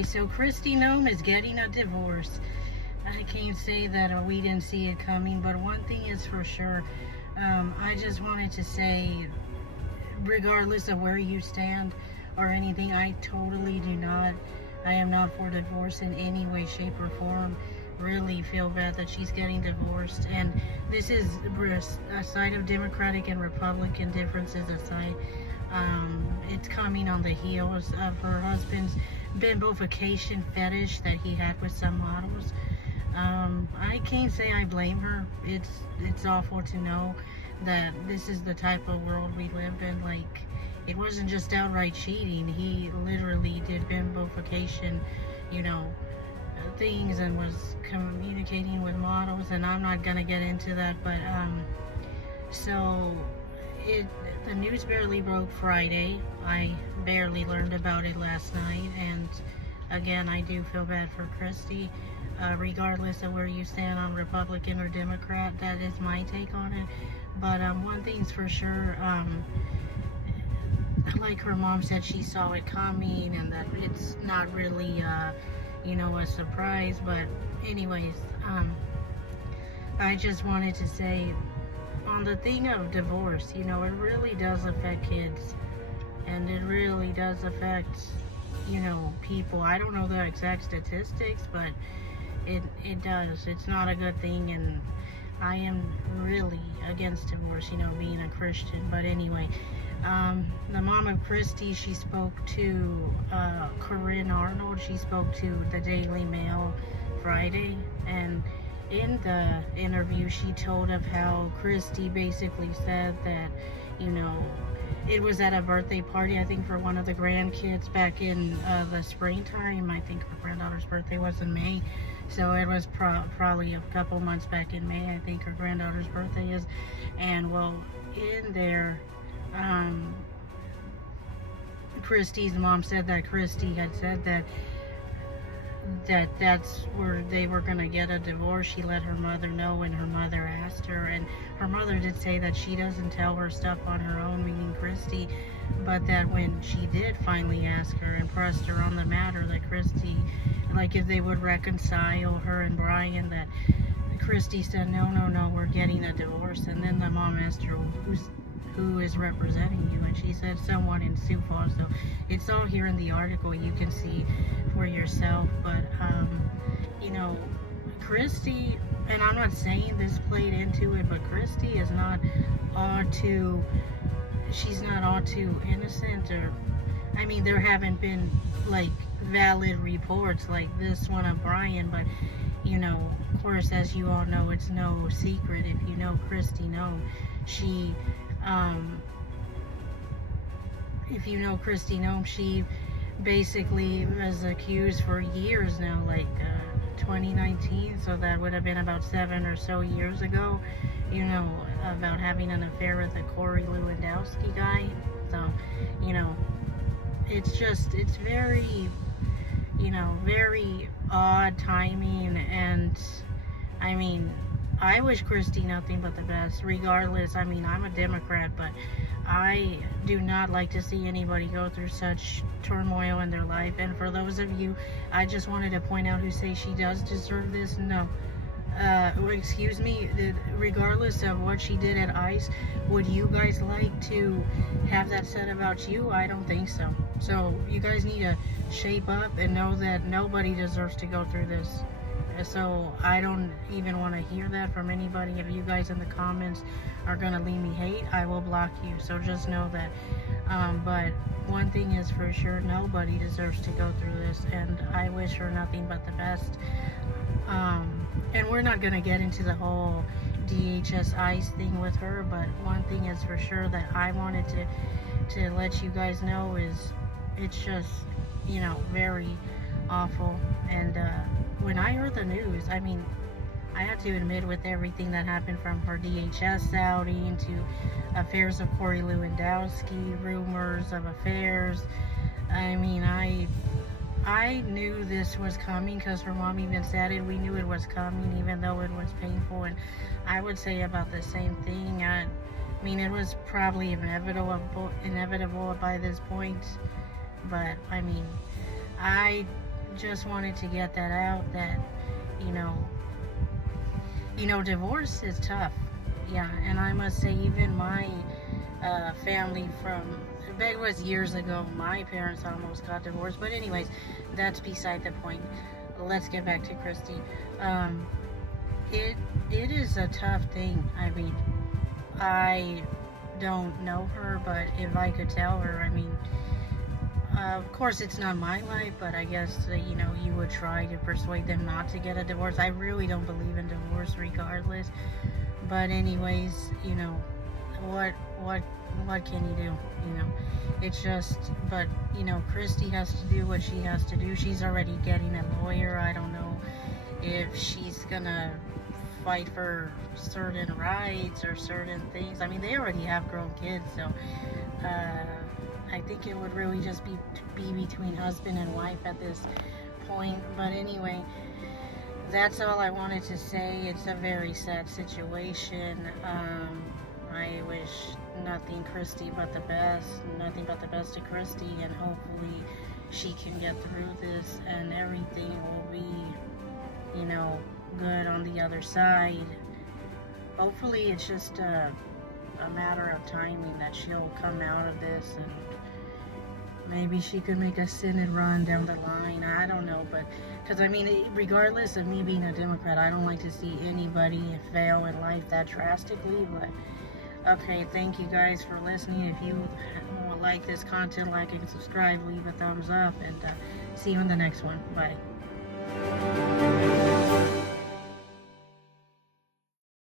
Anyway, so Kristi Noem is getting a divorce. I can't say that we didn't see it coming, but one thing is for sure. I just wanted to say, regardless of where you stand or anything, I totally do not. I am not for divorce in any way, shape, or form. Really feel bad that she's getting divorced, and this is aside of Democratic and Republican differences aside. It's coming on the heels of her husband's bimbofication fetish that he had with some models. I can't say I blame her. It's awful to know that this is the type of world we live in. Like, it wasn't just outright cheating. He literally did bimbofication, things, and was communicating with models, and I'm not gonna get into that, but so the news barely broke Friday. I barely learned about it last night, and again, I do feel bad for Kristi. Regardless of where you stand on Republican or Democrat, that is my take on it. But one thing's for sure, like her mom said, she saw it coming, and that it's not really a surprise. But anyways, I just wanted to say, on the thing of divorce, it really does affect kids, and it really does affect people. I don't know the exact statistics, but it does. It's not a good thing, and I am really against divorce, being a Christian. But anyway, the mom of Kristi, she spoke to Corinne Arnold. She spoke to the Daily Mail Friday, and in the interview, she told of how Kristi basically said that, it was at a birthday party, I think, for one of the grandkids back in the springtime. I think her granddaughter's birthday was in May, so it was probably a couple months back in May, I think her granddaughter's birthday is. And well, in there, Kristi's mom said that Kristi had said that's where they were going to get a divorce. She let her mother know, and her mother asked her, and her mother did say that she doesn't tell her stuff on her own, meaning Kristi, but that when she did finally ask her and pressed her on the matter, that Kristi, like, if they would reconcile, her and Bryon, that Kristi said, no, we're getting a divorce. And then the mom asked her, who is representing you? And she said someone in Sioux Falls. So it's all here in the article, you can see for yourself. But Kristi, and I'm not saying this played into it, but Kristi is not she's not all too innocent. Or, I mean, there haven't been like valid reports like this one of Bryon, but of course, as you all know, it's no secret if you know Kristi Noem. She if you know Kristi Noem, she basically was accused for years now, like 2019, so that would have been about 7 or so years ago, about having an affair with a Corey Lewandowski guy. So, it's very, very odd timing, and I mean, I wish Kristi nothing but the best, regardless. I mean, I'm a Democrat, but I do not like to see anybody go through such turmoil in their life. And for those of you, I just wanted to point out, who say she does deserve this, no. Excuse me, regardless of what she did at ICE, would you guys like to have that said about you? I don't think so. So you guys need to shape up and know that nobody deserves to go through this. So I don't even want to hear that from anybody. If you guys in the comments are going to leave me hate, I will block you. So just know that. But one thing is for sure, nobody deserves to go through this, and I wish her nothing but the best. And we're not going to get into the whole DHS ICE thing with her, but one thing is for sure that I wanted to let you guys know is it's just, very awful. And when I heard the news, I mean, I have to admit, with everything that happened from her DHS outing to affairs of Corey Lewandowski, rumors of affairs, I mean, I knew this was coming because her mom even said it. We knew it was coming, even though it was painful. And I would say about the same thing. I mean, it was probably inevitable by this point. But I mean, I just wanted to get that out, that, you know, divorce is tough. Yeah, and I must say, even my family from, it was years ago, my parents almost got divorced. But anyways, that's beside the point. Let's get back to Kristi. Um, it is a tough thing. I mean, I don't know her, but if I could tell her, I mean, of course, it's not my life, but I guess you would try to persuade them not to get a divorce. I really don't believe in divorce, regardless. But anyways, what what what can you do? It's just. But Kristi has to do what she has to do. She's already getting a lawyer. I don't know if she's gonna fight for certain rights or certain things. I mean, they already have grown kids, so I think it would really just be between husband and wife at this point. But anyway, that's all I wanted to say. It's a very sad situation. I wish nothing but the best to Kristi, and hopefully she can get through this and everything will be, good on the other side. Hopefully it's just a matter of timing that she'll come out of this, and maybe she could make a Senate run down the line. I don't know, but because I mean, regardless of me being a Democrat, I don't like to see anybody fail in life that drastically. But okay, thank you guys for listening. If you like this content, like and subscribe, leave a thumbs up, and see you in the next one. Bye.